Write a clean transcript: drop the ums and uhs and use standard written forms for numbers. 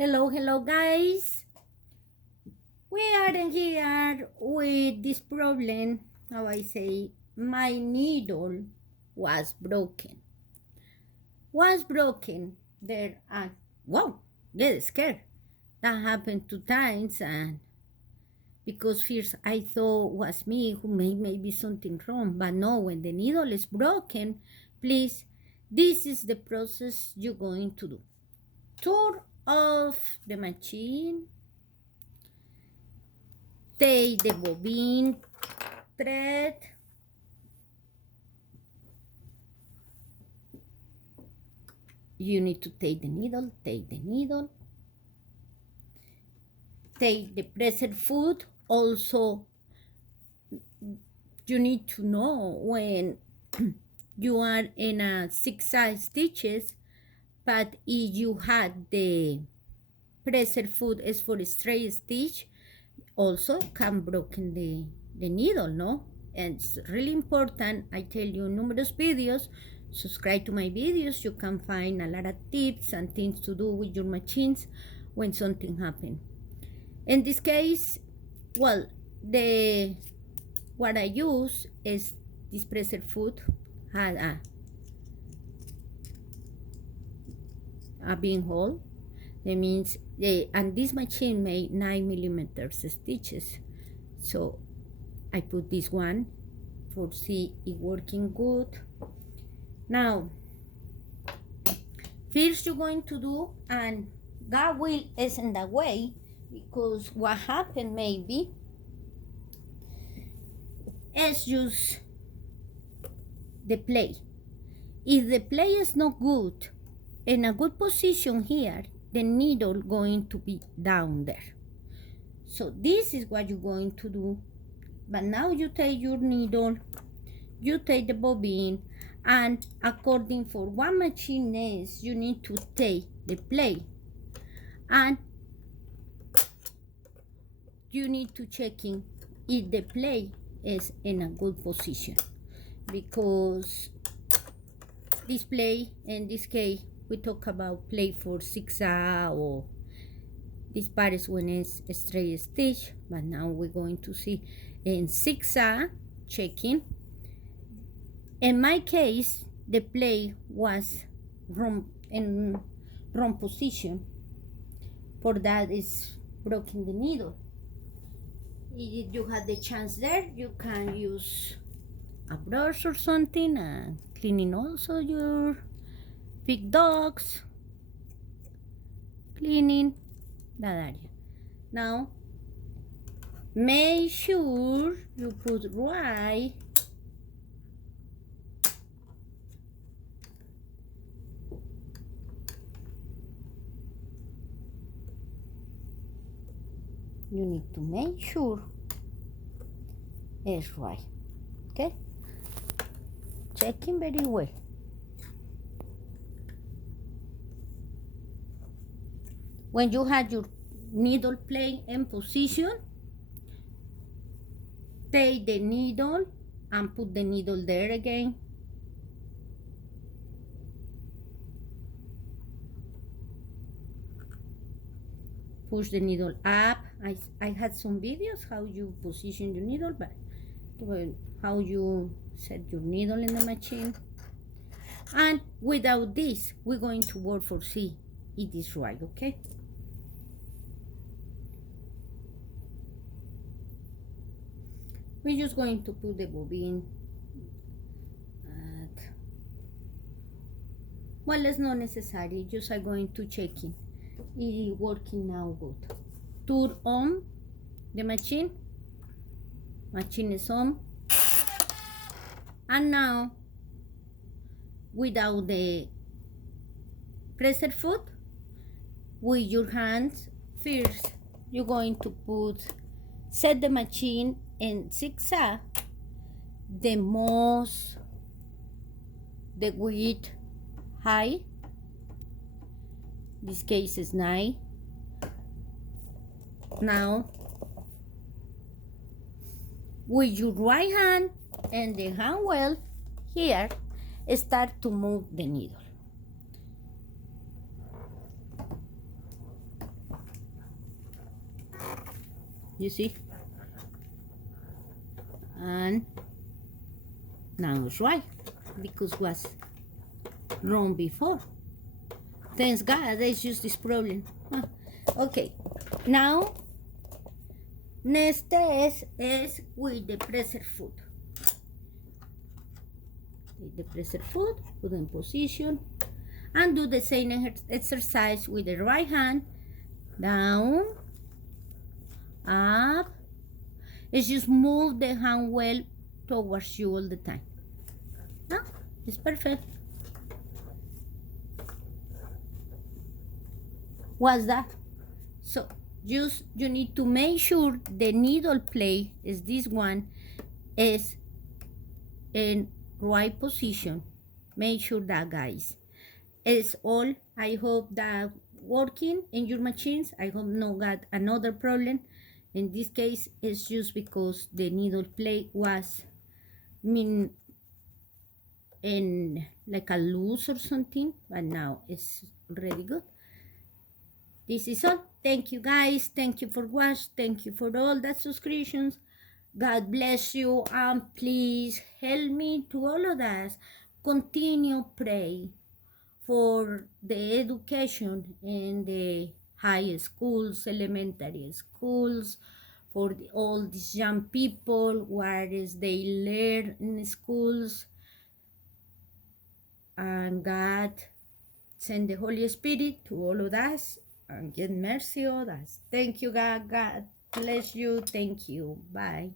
Hello guys. We are here with this problem. How I say, my needle was broken. Was broken there and wow, get scared. That happened 2 times and because first I thought was me who made maybe something wrong, but no, when the needle is broken, please, this is the process you're going to do. Turn off the machine. Take the bobbin thread. You need to take the needle, take the pressed foot. Also, you need to know when you are in a zigzag stitches, but if you had the pressed foot is for a straight stitch, also can broken the needle, no? And it's really important. I tell you numerous videos. Subscribe to my videos. You can find a lot of tips and things to do with your machines when something happen. In this case, well, what I use is this pressed foot had a being hole. That means and this machine made 9mm stitches, so I put this one for see it working good. Now first you're going to do, and God will is in the way, because what happened maybe is use the play. If the play is not good, in a good position here, the needle going to be down there. So this is what you're going to do. But now you take your needle, you take the bobbin, and according for what machine is, you need to take the play, and you need to checking if the play is in a good position, because this play, in this case, we talk about play for zigzag, or this part is when it's a straight stitch, but now we're going to see in zigzag checking. In my case, the play was in wrong position. For that is broken the needle. If you had the chance there, you can use a brush or something and cleaning also your big dogs, cleaning that area. Now make sure you put right you need to make sure it's right. Okay, checking very well. When you have your needle play in position, take the needle and put the needle there again. Push the needle up. I had some videos how you position your needle, but how you set your needle in the machine. And without this, we're going to work for see it is right, okay? We're just going to put the bobbin at, well, it's not necessary, just I'm going to check it. It is working now good. Turn on the machine. Machine is on. And now, without the pressed foot, with your hands, first you're going to set the machine in zigzag, the width high. This case is 9. Now with your right hand and the hand wheel here, start to move the needle. You see? And now it's right, because was wrong before. Thanks God, that's just this problem. Huh. Okay, now next test is with the pressure foot. Take the pressure foot, put in position, and do the same exercise with the right hand. Down, up. It's just move the hand well towards you all the time. Huh? It's perfect. What's that? So you need to make sure the needle play is this one is in right position. Make sure that, guys. It's all. I hope that working in your machines. I hope no got another problem. In this case, it's just because the needle play was in like a loose or something, but now it's really good. This is all. Thank you, guys. Thank you for watching. Thank you for all the subscriptions. God bless you, and please help me to all of us continue pray for the education in the high schools, elementary schools, for all these young people, whereas they learn in schools. And God send the Holy Spirit to all of us and get mercy on us. Thank you, God. God bless you. Thank you. Bye.